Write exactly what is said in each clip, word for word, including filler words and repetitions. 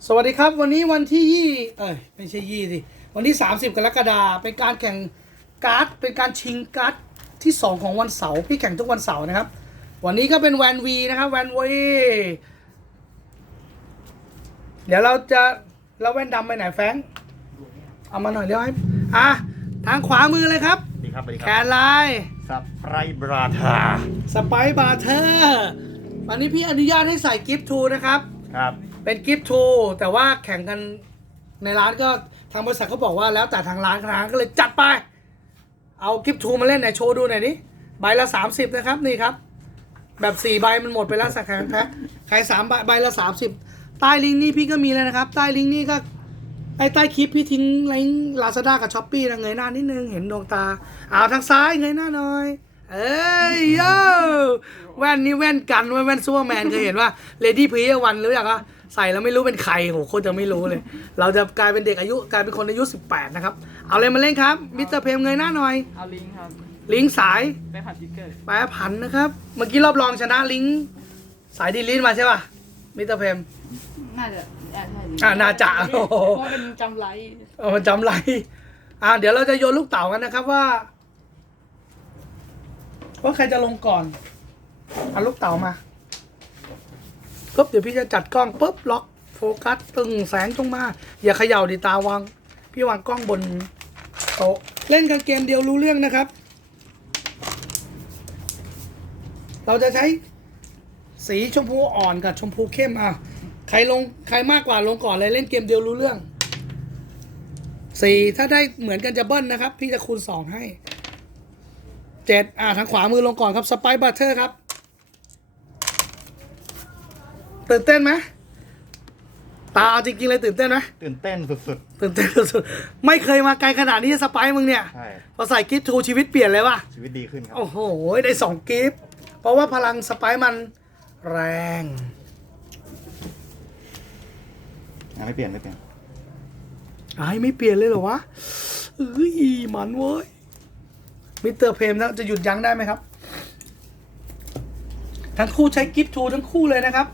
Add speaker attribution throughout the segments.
Speaker 1: สวัสดีครับวันนี้วันที่ยี่เอ้ยไม่ใช่ยี่สิวันที่สามสิบกรกฎาคมเป็นการแข่งการ์ดเป็นการชิงการ์ดที่สองของวันเสาร์พี่แข่งทุกวันเสาร์นะครับวันนี้ก็เป็นแวนวีนะครับแวนวีเดี๋ยวเราจะเราแว่นดำไปไหนแฟงเอามาหน่อยเดี๋ยวให้อ่ะทางขวามือเลยครับ
Speaker 2: ดีครับดีค
Speaker 1: แข
Speaker 2: รับ
Speaker 1: นลาย
Speaker 2: ซับไรบราธา
Speaker 1: สไปบาร์เทอร์วันนี้พี่อนุญาตให้ใส่กิฟต์ทูนะครับ
Speaker 2: ครับ
Speaker 1: เป็นกิฟต์ทูแต่ว่าแข่งกันในร้านก็ทางบริษัทเขาบอกว่าแล้วแต่ทางร้านร้านก็เลยจัดไปเอากิฟต์ทูมาเล่นหน่อยโชว์ดูหน่อยนี้ใบละสามสิบนะครับนี่ครับแบบสี่ใบมันหมดไปแล้วสักครั้งแพ้ใครสามใบใบละสามสิบใต้ลิงก์นี้พี่ก็มีแล้วนะครับใต้ลิงก์นี้ก็ไอ้ใต้คลิปพี่ทิ้งลิงก์ลาซาด้ากับช้อปปี้นะเงยหน้านิดนึงเห็นดวงตาเอาทางซ้ายเงยหน้าหน่อยเอ้ยโย่แว่นนี่แว่นกันแว่นซูเปอร์แมนเคยเห็นว่าเลดี้พีวันรู้จักปะใส่แล้วไม่รู้เป็นใครโหโคตรจะไม่รู้เลยเราจะกลายเป็นเด็กอายุกลายเป็นคนอายุสิบแปดนะครับเอาเลยมาเล่นครับมิสเตอร์เพมเงยหน้าหน่อย
Speaker 3: เอาลิงก์ครับ
Speaker 1: ลิงก์สาย
Speaker 3: ไปผัดทิกเกอร์
Speaker 1: แปรผันนะครับเมื่อกี้รอบรองชนะลิงก์สายดีลินมาใช่ป่ะมิสเตอร์เพม
Speaker 3: น่าจะอ่าใช่ลิงก์
Speaker 1: อ่าน่าจะ
Speaker 3: เพราะว่าเป็นจำไร
Speaker 1: เออมันจำไรอ่าเดี๋ยวเราจะโยนลูกเต๋ากันนะครับว่าว่าใครจะลงก่อนเอาลูกเต๋ามาปุ๊บเดี๋ยวพี่จะจัดกล้องปุ๊บล็อกโฟกัสตึงแสงจงมาอย่าเขย่าดิตาวางพี่วางกล้องบนโต๊ะเล่นกันเกมเดียวรู้เรื่องนะครับเราจะใช้สีชมพูอ่อนกับชมพูเข้มอ่ะใครลงใครมากกว่าลงก่อนเลยเล่นเกมเดียวรู้เรื่องสี่ถ้าได้เหมือนกันจะเบิ้ลนะครับพี่จะคูณสองให้เจ็ดอ่าทางขวามือลงก่อนครับสไปบัตเตอร์ครับตื่นเต้นไหมตาเอาจริงๆเลยตื่นเต้นไหม
Speaker 2: ตื่นเต้นสุด
Speaker 1: ตื่นเต้นสุดๆไม่เคยมาไกลขนาดนี้สไปมึงเนี่ย
Speaker 2: ๆใช่
Speaker 1: พอใส่กิฟต์ทูชีวิตเปลี่ยนเลยว่ะ
Speaker 2: ชีวิตดีขึ้นครับ
Speaker 1: โอ้โหได้สองกิฟต์เพราะว่าพลังสไปมันแรง
Speaker 2: อ่ะไม่เปลี่ยนไม่เปลี่ยน
Speaker 1: ไอ้ไม่เปลี่ยนเลยเหรอวะเอ้ยมันเว้ยมิสเตอร์เพมแล้วจะหยุดยั้งได้ไหมครับทั้งคู่ใช้กิฟต์ทูทั้งคู่เลยนะครับ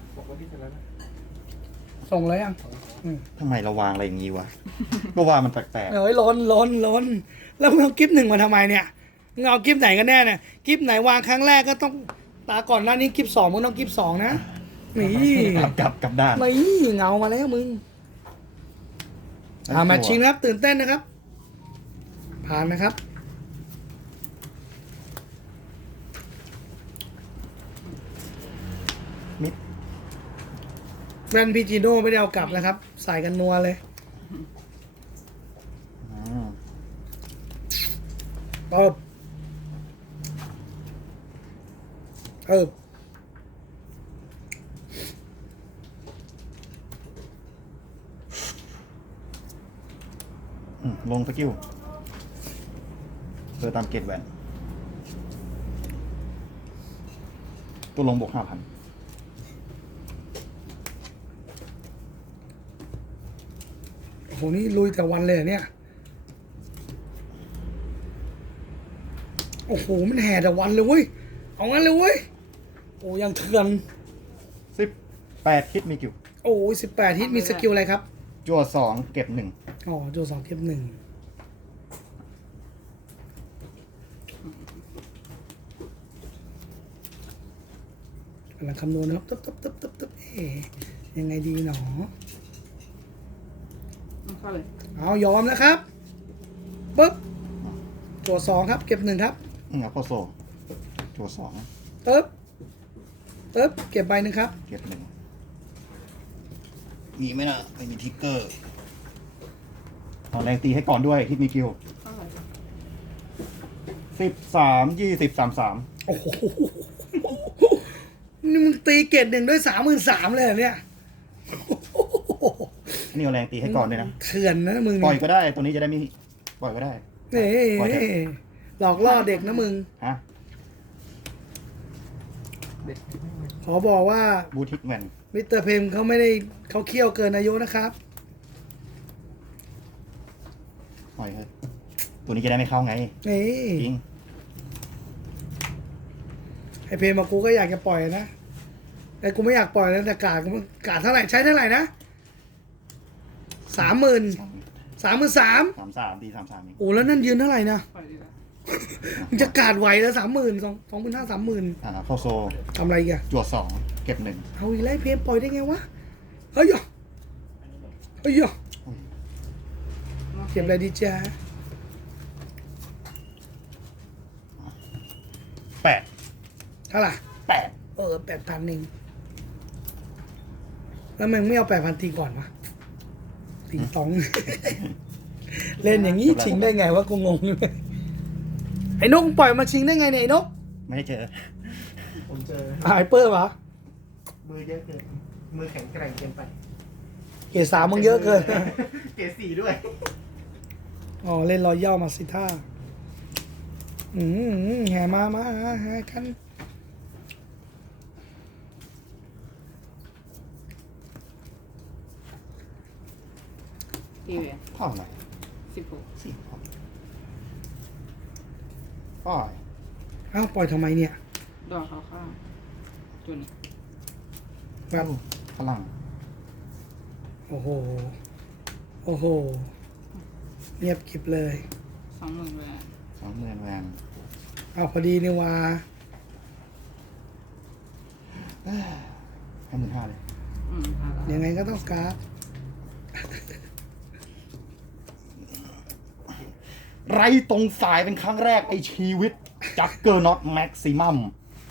Speaker 1: ส่งแล้วยัง
Speaker 2: ทำไมเราวางอะไรอย่างนี้วะ ก็ว่ามันแปลก
Speaker 1: เอ้ยล้นล้นล้นแล้วมึงเอากิฟต์หนึ่งมาทำไมเนี่ยมึงเอากิฟต์ไหนกันแน่เนี่ยกิฟต์ไหนวางครั้งแรกก็ต้องตาก่อนหน้านี้กิฟต์สองมึงต้องกิฟต์สองนะนี่
Speaker 2: ๆกลับกลับกลับด้าน
Speaker 1: ไม่เงามาแล้วมึงอ่าแมตช์ชิงนะครับตื่นเต้นนะครับผ่านนะครับ
Speaker 2: มิด
Speaker 1: แว่นพีจิโน่ไม่ได้เอากลับนะครับใส่กันนัวเลย
Speaker 2: อืม
Speaker 1: เออเออ
Speaker 2: อืมลงสกิลเธอตามเกตแหวนตัวลงบวกห้าพัน
Speaker 1: โอ้โหนี่ลุยแต่วันเลยเหรอเนี่ยโอ้โหมันแห่แต่วันเลยเว้ยเอางั้นเลยเว้ยโอ้ยังเถื่อน
Speaker 2: สิบแปดคิดมีกิว
Speaker 1: โอ้ยสิบแปดฮิตมีสกิลอะไรครับ
Speaker 2: จั่วสองเก็บหนึ่ง
Speaker 1: อ๋อโจสองเก็บหนึ่งกำลังคำนวณนะครับตึ๊บตึ๊บตึ๊บตึ๊บตึ๊บเอ๊ะยังไงดีหนอ
Speaker 3: เข้าเลย
Speaker 1: เอายอมนะครับปึ๊บตัวสองครับ เก็บหนึ่งครับ
Speaker 2: อืมเอาเข้าโซ่จั่วสอง
Speaker 1: ตึ๊บตึ๊บเก็บใบหนึ่งครับ
Speaker 2: เก็บหนึ่งมีไหมนะไม่มีทิกเกอร์เอาแรงตีให้ก่อนด้วยคิดมีกิว
Speaker 3: เข้าเลย
Speaker 2: สิบสามยี่สิบสามสาม
Speaker 1: โอ้โหนี่มึงตีเกตหนึ่งด้วยสามหมื่นสามเลยเหรอเนี่ย
Speaker 2: อันนี้เอาแรงตีให้ก่อนด้วยนะ
Speaker 1: เถื่อนนะมึง
Speaker 2: ปล่อยก็ได้ ตัวนี้จะได้ไม่ปล่อยก็ได้
Speaker 1: เอ้ย
Speaker 2: ปล่อยเถอะ
Speaker 1: หลอกล่อเด็กนะมึง
Speaker 2: ฮะ
Speaker 1: ขอบอกว่า
Speaker 2: บูทิกแมน
Speaker 1: มิสเตอร์เพมเขาไม่ได้เขาเคี่ยวเกินอายุนะครับ
Speaker 2: ปล่อยเถอะตัวนี้จะได้ไม่เข้าไง
Speaker 1: นี่
Speaker 2: จริง
Speaker 1: ไอเพมมากูก็อยากจะปล่อยนะแต่กูไม่อยากปล่อยนะแต่กาดกูกาดเท่าไหร่ใช้เท่าไหร่นะสามหมื่นสามหมื่นสาม
Speaker 2: สามสามตีสามสามนี่
Speaker 1: โอ้แล้วนั่นยืนเท่าไหร่นะ
Speaker 3: ปล่อยดีกว่า
Speaker 1: มึงจะกาดไหวแล้วสามหมื่นสองสองหมื่นห้าสามหมื่น
Speaker 2: อ่าเข้าโซ
Speaker 1: ทำอะไรอีกัน
Speaker 2: จวดสองเก็บหนึ่ง
Speaker 1: เอาอีกแล้วเพมปล่อยได้ไงวะเฮ้ยอ่ะเฮ้ยอ่ะเก็บอะไรดีจ้า
Speaker 2: แปด
Speaker 1: เท่าไหร่
Speaker 2: แปด
Speaker 1: เออแปดพันเองแล้วมึงไม่เอาแปดพันตีก่อนวะตีสอง เล่นอย่างนี้ชิงได้ไงวะกูงงอยู่ไอ้นกมึงปล่อยมาชิงได้ไงเนี่ยไอ้นก
Speaker 2: ไม่ได้เจอ
Speaker 4: ผมเจอ
Speaker 1: หายเปอร์วะ
Speaker 4: มือเยอะเกิน มือแข็งแกร่งเกินไป
Speaker 1: เกรดสามมึงเยอะเกิน
Speaker 4: เกรดสี่ด้วย
Speaker 1: อ๋อเล่นรอยย่อมาสิท่าอืมแห่มามาหากัน
Speaker 3: ตีเวีย
Speaker 2: เท่าไหร่
Speaker 3: สิบหก
Speaker 2: สี่พันป้าย
Speaker 1: อ้าวปล่อยทำไมเนี่ย
Speaker 3: ดอกเขาข้างจุดนี้
Speaker 1: แบบ
Speaker 2: พลัง
Speaker 1: โอ้โหโอ้โหเงียบกริบเลย
Speaker 3: สองหมื่นแหวน
Speaker 2: สองหมื่นแวน
Speaker 1: เอาพอดีนี่ว่า
Speaker 2: ให้หมื่นห้าเลย
Speaker 3: อืมห้าล้าน
Speaker 1: ยังไงก็ต้องการ์ด
Speaker 2: ไรตรงสายเป็นครั้งแรกในชีวิตจักเกอร์น็อตแม็กซิมัม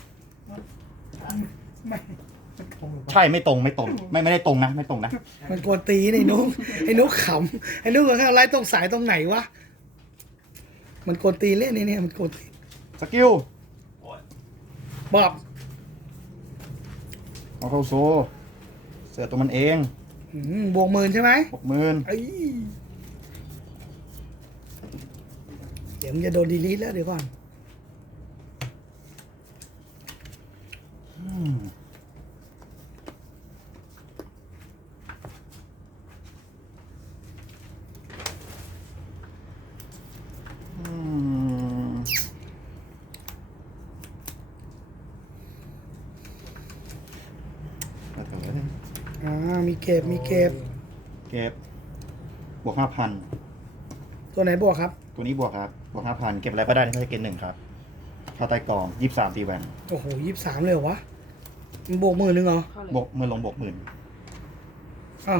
Speaker 4: ไม่ไม่ตรงหรือเปล่า
Speaker 2: ใช่ไม่ตรงไม่ตรง ไม่ไม่ได้ตรงนะ ไม่ตรงนะ
Speaker 1: มันกวนตีนไอ้นุ๊กไอ้นุ๊กขำไอ้นุ๊กกับข้างไล่ตรงสายตรงไหนวะมันกวนตีนเล่นนี่เนี่ยมันกวนตีน
Speaker 2: สกิล
Speaker 1: บอก
Speaker 2: เอาเข้าโซ เสือตัวมันเอง
Speaker 1: อืมบวกหมื่นใช่ไหม
Speaker 2: หกหมื่น
Speaker 1: ไอ้ยเดี๋ยวมึงจะโดนดีลีทแล้วเดี๋ยวก่อน
Speaker 2: อืมเอาเถอะ
Speaker 1: อ่ามีเก็บมีเก็บ
Speaker 2: เก็บ บวกห้าพัน
Speaker 1: ตัวไหนบวกครับ
Speaker 2: ตัวนี้บวกครับ บวกห้าพัน เก็บอะไรก็ได้ที่ไม่ใช่เกณฑ์หนึ่งครับ เข้าใต้กองยี่สิบสามตีแวน
Speaker 1: โอ้โหยี่สิบสามเลยเหรอวะมันบวกหมื่นหนึงเหรอ
Speaker 3: เข้าเลย
Speaker 2: บวกเมื่อลงบวกหมื่น
Speaker 1: อ้าว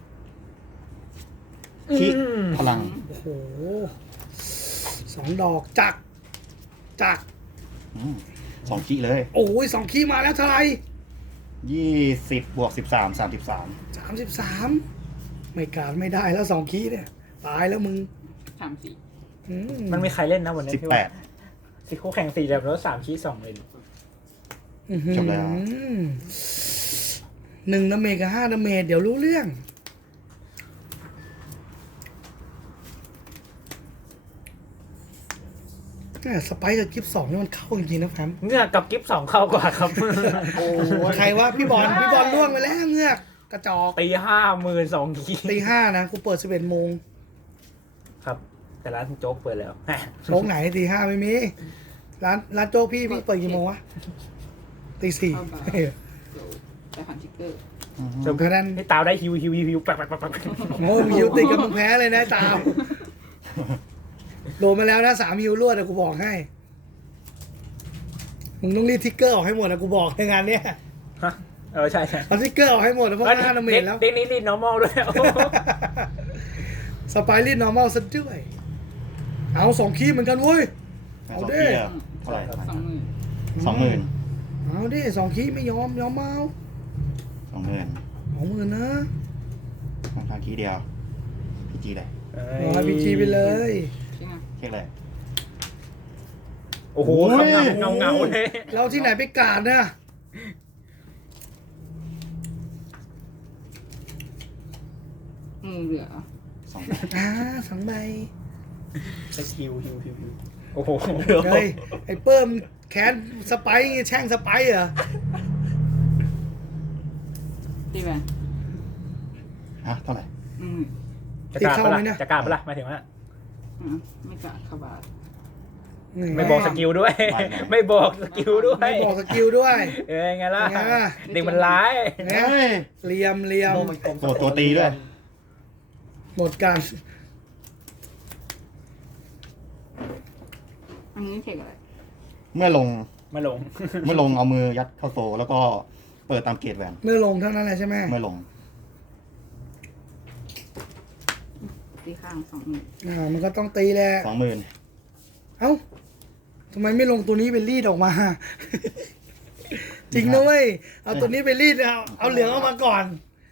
Speaker 2: คิพลัง
Speaker 1: โอ้โหสองดอกจักจัก
Speaker 2: อืมสองขีเลย
Speaker 1: โอ้ยสองคีย์มาแล้วเท่าไหร่
Speaker 2: ยี่สิบบวกสิบสามสามสิบสาม
Speaker 1: สามสิบสามไม่การไม่ได้แล้วสองคีย์เนี่ยตายแล้วมึง
Speaker 3: สามสี่
Speaker 1: อื
Speaker 5: มันมีใครเล่นนะวันนี้
Speaker 2: สิบ
Speaker 5: พี่
Speaker 2: แป
Speaker 5: ว่า
Speaker 2: ด
Speaker 5: สิคู่แข่งสี่แบบแล้วสามชี้สองเลย
Speaker 1: อื้อหือ
Speaker 2: จบแล้ว
Speaker 1: หนึ่งดาเมจกับห้าดาเมจเดี๋ยวรู้เรื่องเนี่ยสไปค์กับกิฟสองนี่มันเข้าจริงๆนะแฟม
Speaker 5: เงือกกับกิฟสองเข้ากว่าครับ
Speaker 1: โอ้ใครว่าพี่บอลพี่บอลล่วงไปแล้วเงือกกระจอก
Speaker 5: ตีห้าหมื่นสองขี
Speaker 1: ตีห้านะกูเปิดสิบเอ็ดโมง
Speaker 5: ครับ แต่ร้านโจ๊กเปิดแล้ว
Speaker 1: โมงไหนตีห้าไม่มี ร้านร้านโจ๊กพี่พี่เปิดกี่โมงวะตีสี่
Speaker 3: เดี๋ยวไปผ่านทิกเกอร์
Speaker 5: จบ
Speaker 1: แค่นั้น
Speaker 5: ให้ตาวได้ฮิวฮิวฮิวฮิวแป๊บแป๊บแป๊บแป๊บ
Speaker 1: โอ้ยมิวติดกับมึงแพ้เลยนะตามโดนมาแล้วนะสามฮิวรวดนะกูบอกให้ มึงต้องรีดทิกเกอร์ออกให้หมดนะกูบอกในงานเนี้ย
Speaker 5: ฮะเออใช่ใช่
Speaker 1: เอาทิกเกอร์ออกให้หมดนะเพราะว่าห้าดาเมจแล้ว
Speaker 5: เด็กนี้รีด normal ด้วย
Speaker 1: สไปรีดนอร์มอลซะด้วย เอาสองคีย์เหมือนกันเว้ย
Speaker 2: ส
Speaker 1: เอา
Speaker 2: อง
Speaker 1: ดิ
Speaker 2: ขีอะเท่าไหร่
Speaker 3: สองหมื่น
Speaker 2: สองหมื่น
Speaker 1: เอาดิสองคีย์ไม่ยอมยอมเมา
Speaker 2: สองหมื่น
Speaker 1: สองหมื่นนะ
Speaker 2: ค่อนข้างขีเดียวพีจีเลย
Speaker 1: เอาให้พีจีไปเลย
Speaker 3: ใช่ไหม
Speaker 2: เช็คเลย
Speaker 5: โอ้โห
Speaker 2: โอ้ย
Speaker 5: เงาเงาๆเลย
Speaker 1: เราที่ไหนไปกาดนะ
Speaker 3: มือเหลือ
Speaker 2: สอง
Speaker 1: อ่าสองใบ
Speaker 5: สกิลฮิวฮิวฮิวโอ้โห
Speaker 1: เฮ้ยไอ้เปิ้มแขนสไปร์แช่งสไปร์เหรอ
Speaker 3: ตีแวน
Speaker 2: ฮะเท่าไหร่
Speaker 3: อืม
Speaker 5: จะกล้าปะล่ะจะกล้าปะล่ะหมายถึงว่า
Speaker 3: อ่ะไม่กะขบาท
Speaker 5: ไม่บอกสกิลด้วย ไม่บอกสกิลด้วย
Speaker 1: ไม่บอกสกิลด้วย
Speaker 5: เอ้ยไงล่ะ
Speaker 1: ไงล่ะ
Speaker 5: เด็กมันร้าย
Speaker 1: เนี่ย
Speaker 2: เฮ้ย
Speaker 1: เหลี่ยมเหลี่ยม
Speaker 2: ตัวตัวตีด้วย
Speaker 1: หมดกัน
Speaker 3: อันนี้เทคอะไร
Speaker 2: เมื่อลง
Speaker 5: มาลง
Speaker 2: เมื่อลงเอามือยัดเข้าโซแล้วก็เปิดตามเกตแหวน
Speaker 1: เมื่อลงเท่านั้นแหละใช่ไหม
Speaker 2: เมื่อลง
Speaker 3: ตีข้างสองหมื่น
Speaker 1: อ่ามันก็ต้องตีแหละ
Speaker 2: สองหมื่น
Speaker 1: เอ้าทำไมไม่ลงตัวนี้เป็นรีดออกมา จริงนะเว้ยเอาตัวนี้ไปรีดเอาเอาเหลืองออกมาก่อน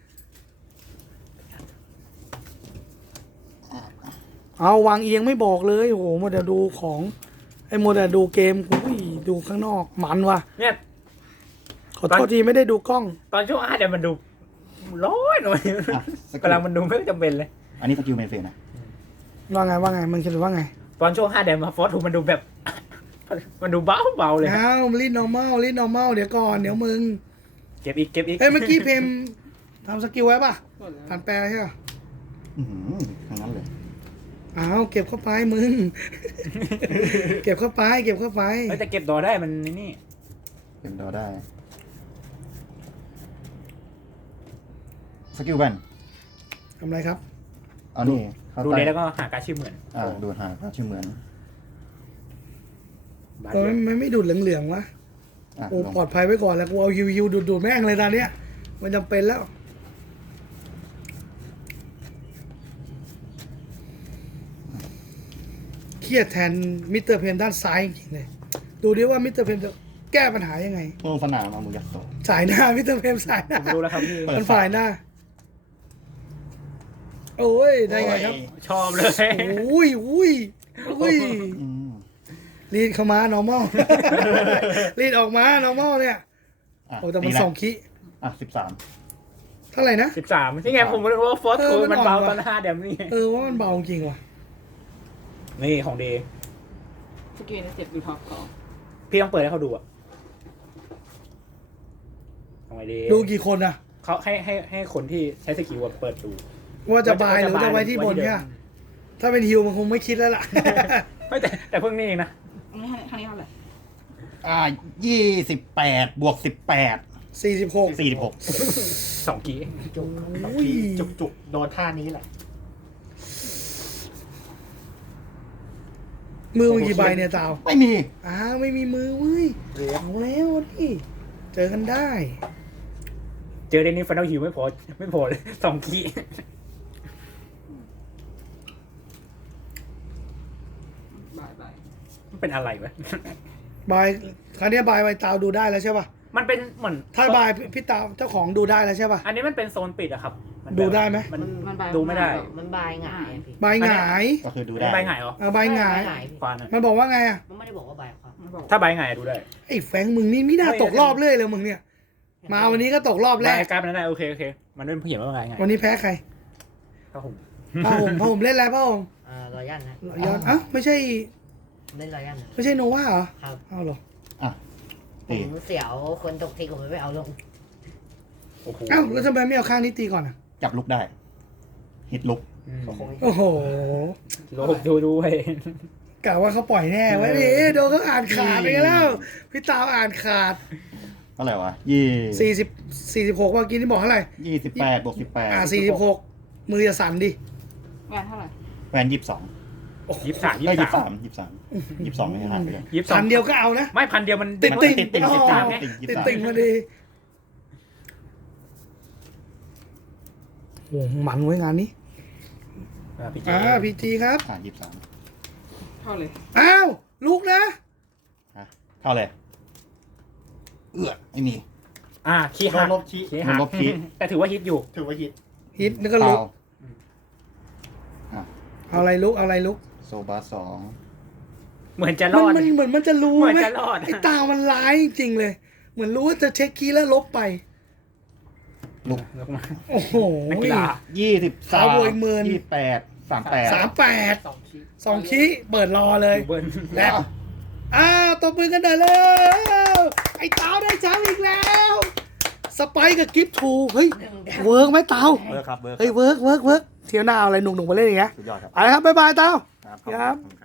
Speaker 1: เอาวางเอียงไม่บอกเลยโอ้โหมัวแต่ดูของไอ้มัวแต่ดูเกมอุ้ยดูข้างนอกมันว่ะ
Speaker 5: เนี่ย
Speaker 1: ขอโทษทีไม่ได้ดูกล้อง
Speaker 5: ตอนช่วงอาร์เดี๋ยวมันดูร้อนหน่อย
Speaker 2: อ่ะส
Speaker 5: กำลังมันดูไม่จำเป็นเลย
Speaker 2: อันนี้สกิลเมนเฟนนะ
Speaker 1: ว่าไงว่าไงมึงคิดว่าไง
Speaker 5: ตอนช่วงห้าเดี๋ยวมาฟอสทูมันดูแบบ มันดูเบาเบาๆเลย
Speaker 1: อ้าวรีด normal รีด normal เดี๋ยวก่อนเดี๋ยวมึง
Speaker 5: เก็บอีกเก็บอีก
Speaker 1: เอ้ยเมื่อกี้เพมทำสกิลไว้ป่ะ
Speaker 3: หมดแล้ว
Speaker 1: ผ่านแปลใช่ป่ะ
Speaker 2: อื้อหือทั้งนั้นเลย
Speaker 1: อ้าวเก็บเข้าไปมึง เก็บเข้าไปเก็บเข้าไป
Speaker 5: เฮ้ยแต่เก็บดอได้มันนี่
Speaker 2: เป็นดอได้สกิลแวน
Speaker 1: ทำไรครับ
Speaker 2: เอานี่เข้า
Speaker 5: ดู
Speaker 2: ใต้
Speaker 5: เลยแล้วก็หาการชื่อเหมือน
Speaker 2: อ่าดูดหาก็ชื่อเหมือน
Speaker 5: บาท
Speaker 1: เออ
Speaker 5: เดียว
Speaker 1: ไม่ไม่ดูดเหลืองๆวะ
Speaker 2: อ่ะ
Speaker 1: โอ้
Speaker 2: ลง
Speaker 1: ปลอดภัยไว้ก่อนแล้วกูเอาฮิวฮิวดูดดูดแม่งเลยตอนเนี้ยมันจำเป็นแล้ว เครียดแทนมิสเตอร์เพนด้านซ้ายจริงๆเลย ดูดิว่ามิสเตอร์เพนจะแก้ปัญหายังไง
Speaker 2: ลงสนามเอามือยัดโซ
Speaker 1: สายหน้ามิสเตอร์เพนสายห
Speaker 5: ผ
Speaker 1: น้าม
Speaker 5: รู้แล้วครับพี่
Speaker 2: เปิด
Speaker 1: มันฝ่ายหน้า โอ้ยได้ไงครับ
Speaker 5: ชอบเลย
Speaker 1: อุ้ยอุ้ยอุ้ย
Speaker 2: อืม
Speaker 1: รีดเข้ามา normal รีดออกมา normal เนี่ย
Speaker 2: อ่ะ
Speaker 1: โอ้แต่มัน
Speaker 2: นี่แหละ
Speaker 1: สองคิ
Speaker 2: อ่ะสิบสาม
Speaker 1: เท่าไหร่นะ
Speaker 5: สิบสามนี่ไงผมรู้ว่าฟอส
Speaker 1: เอ
Speaker 5: ทู
Speaker 1: อมัน
Speaker 5: มันเบา
Speaker 1: อ่อนว่ะ
Speaker 5: ตอนห้าเดี๋ยวนี่
Speaker 1: เออว่ามันเบาจริงว่ะ
Speaker 5: นี่ของดี
Speaker 3: สกิลในเจ็บดูท็อปก่อน
Speaker 5: พี่ต้องเปิดให้เขาดูอะทำไงดี
Speaker 1: ดูกี่คนอะ
Speaker 5: เขาให้ให้ให้คนที่ใช้สกิลอะเปิดดู
Speaker 1: ว่าจะบายหรือจะไว้ที่บน
Speaker 5: เดิม
Speaker 1: เนี่ยถ้าเป็นฮิวมันคงไม่คิดแล้วล่ะ
Speaker 5: ไม่แต่แต่เพิ่งนี่เองนะ
Speaker 3: อันนี้ครั้งนี้เท่าไหร่
Speaker 2: อ่ายี่สิบแปดบวกสิบแปด
Speaker 1: สี่สิบหก
Speaker 2: สี่สิบหก
Speaker 5: สองกี
Speaker 4: จุก
Speaker 1: อุ้ย
Speaker 4: จุกจุกโดนท่านี้แหละ
Speaker 1: มือมันกี่ใบเนี่ยตาว
Speaker 2: ไม่มี
Speaker 1: อ้าวไม่มีมือเว้ยเอาแล้วดิเจอกันได้
Speaker 5: เจอเดนนี่ฟันเอาหิวไม่พอไม่พอเลยสองกี
Speaker 3: บายบาย
Speaker 5: มันเป็นอะไรวะ
Speaker 1: บายคราวเนี้ยบายไวตาวดูได้แล้วใช่ป่ะ
Speaker 5: มันเป็นเหมือน
Speaker 1: ถ้าบายพี่ตาวเจ้าของดูได้แล้วใช่ป่ะ
Speaker 5: อันนี้มันเป็นโซนปิดอะครับนแบบ
Speaker 1: ดูได้ไหม
Speaker 5: มัน
Speaker 3: มันบาย
Speaker 5: ดูไม่ได้
Speaker 6: มันบายหงายอะพี่
Speaker 1: บายหงาย
Speaker 2: ก็คือดู
Speaker 5: ได้
Speaker 2: ได้
Speaker 5: ใบหงายเหรอ
Speaker 1: เอาบายหงาย
Speaker 6: บายพี่
Speaker 5: ควานอะ
Speaker 1: มันบอกว่าไงอะ
Speaker 6: มันไม่ได้บอกว่าบายความ
Speaker 3: มันบอก
Speaker 5: ถ้าใบหงายดูได้
Speaker 1: ไอ้แฟงมึงนี่ไม่น่าตกรอบเลยเลยมึงเนี่ย มาวันนี้ก็ตกรอบแร
Speaker 5: ได้
Speaker 1: ก
Speaker 5: กลายเป็นได้โอเคโอเค มันเป็นเขียนว่าไงไง
Speaker 1: วันนี้แพ้ใคร
Speaker 5: ครับผม
Speaker 1: พ่อผมพ่อผมเล่นอะไรพ่อผม
Speaker 6: เอ่อรอยันนะ
Speaker 1: ย้อนอ้าวไม่ใช่
Speaker 6: เล่นรอยันนะ
Speaker 1: ไม่ใช่โนวาเหรอ
Speaker 6: ครับ
Speaker 1: อ้าวเหรอ
Speaker 2: อ่ะ
Speaker 6: ผ
Speaker 2: ตี
Speaker 6: มเสียวคนตกทีผมไม่เอาลง
Speaker 5: โอ้โห
Speaker 1: อ้าวแล้วทำไมไม่เอาข้างนี้ตีก่อนอ่ะ
Speaker 2: จับลุกได้ ฮิตลุก
Speaker 5: อืม
Speaker 1: โอ้โห
Speaker 5: โลบดูดูเว้ย
Speaker 1: กะว่าเขาปล่อยแน่ไว้ดิโดนเขาอ่านขาดไปแล้ว พี่ตาวอ่านขาด
Speaker 2: เท่าไหร่วะยี่
Speaker 1: สี่สิบ สี่สิบหกว่ากินที่บอกเท่าไหร่
Speaker 2: ยี่สิบแปดบวกสิบแปด
Speaker 1: อ่าสี่สิบหกมือจะสั่นดิ
Speaker 3: แหวนเท่าไหร่
Speaker 2: แวนยี่สิบสอง
Speaker 5: ยี่สิบสามยี่
Speaker 2: ได้
Speaker 5: สิ
Speaker 2: ยี่
Speaker 5: บ
Speaker 2: สิบ
Speaker 5: สา
Speaker 2: สาม มยี่สิบสามยี่สิบสองไม่หันไปเลย
Speaker 5: ยี่สิบสอ
Speaker 1: พั
Speaker 5: ง
Speaker 1: นเดียวก็เอานะ
Speaker 5: ไม่พันเดียวมัน
Speaker 1: ติดติ่ง
Speaker 2: ติดติ่ง
Speaker 1: อ๋อ
Speaker 2: สิบสามติด
Speaker 1: ติด
Speaker 2: ยี่สิบสาม
Speaker 1: ติ่งมาดีโอ้โหมันไว้งานนี้
Speaker 5: อ่าพี่เจ
Speaker 1: อ่าพีจีครับ
Speaker 2: อ่ายี่สิบสาม
Speaker 3: เท่าเลย
Speaker 1: อ้าวลุกนะ
Speaker 2: ฮะเท่าไหร่เอื้อไม่มี
Speaker 5: อ่าขี้
Speaker 4: โด
Speaker 5: หั
Speaker 4: น
Speaker 5: ก
Speaker 4: ลบชี้
Speaker 5: ขี้หัก
Speaker 2: โดนลบขี้
Speaker 5: แต่ถือว่าฮิตอยู่
Speaker 4: ถือว่าฮิต
Speaker 1: ฮิตแล้วก็
Speaker 2: เป
Speaker 1: ลุ
Speaker 2: ล่าก อ่ะ
Speaker 1: เอาอะไรลุกเอาอะไรลุก
Speaker 2: โซบาสอง
Speaker 5: เหมือนจะร
Speaker 1: มัน
Speaker 5: อด
Speaker 1: มันเหมือนมันจะรู้
Speaker 5: เหมือน
Speaker 1: ไหม
Speaker 5: จะรอด
Speaker 1: ไอ้ตามันร้ายจริงๆเลย เหมือนรู้ว่าจะเช็คคีย์แล้วลบไป
Speaker 2: ลุก
Speaker 5: ลงมา
Speaker 1: โอ้โห
Speaker 5: นักกีฬา
Speaker 2: ยี่สิบสาม
Speaker 1: เอาบวกอีกหมื่น
Speaker 2: ยี่สิบแปดสามแปด
Speaker 1: สามแปด
Speaker 4: สองชี้
Speaker 1: สองคีย์เปิดรอเลย
Speaker 5: เบิร์น
Speaker 1: แล้ว อ้าวตบมือกันหน่อยแล้วไอ้เต้าได้แชมป์อีกแล้ว สไปค์กับกิฟต์ทูเฮ้ยเวิร์กไหมเต้า
Speaker 2: เบิร์กครับเบิร์ก
Speaker 1: เฮ้ยเวิร์กเวิร์กเวิร์กเที่ยวหน้าเอาอะไรหนุ่มๆมาเล่นอย่างเงี้ย
Speaker 2: สุดยอดครับ
Speaker 1: เอาละครับบ๊ายบายเต้า
Speaker 2: ครับ
Speaker 1: ครับ
Speaker 2: ขอบคุณครับ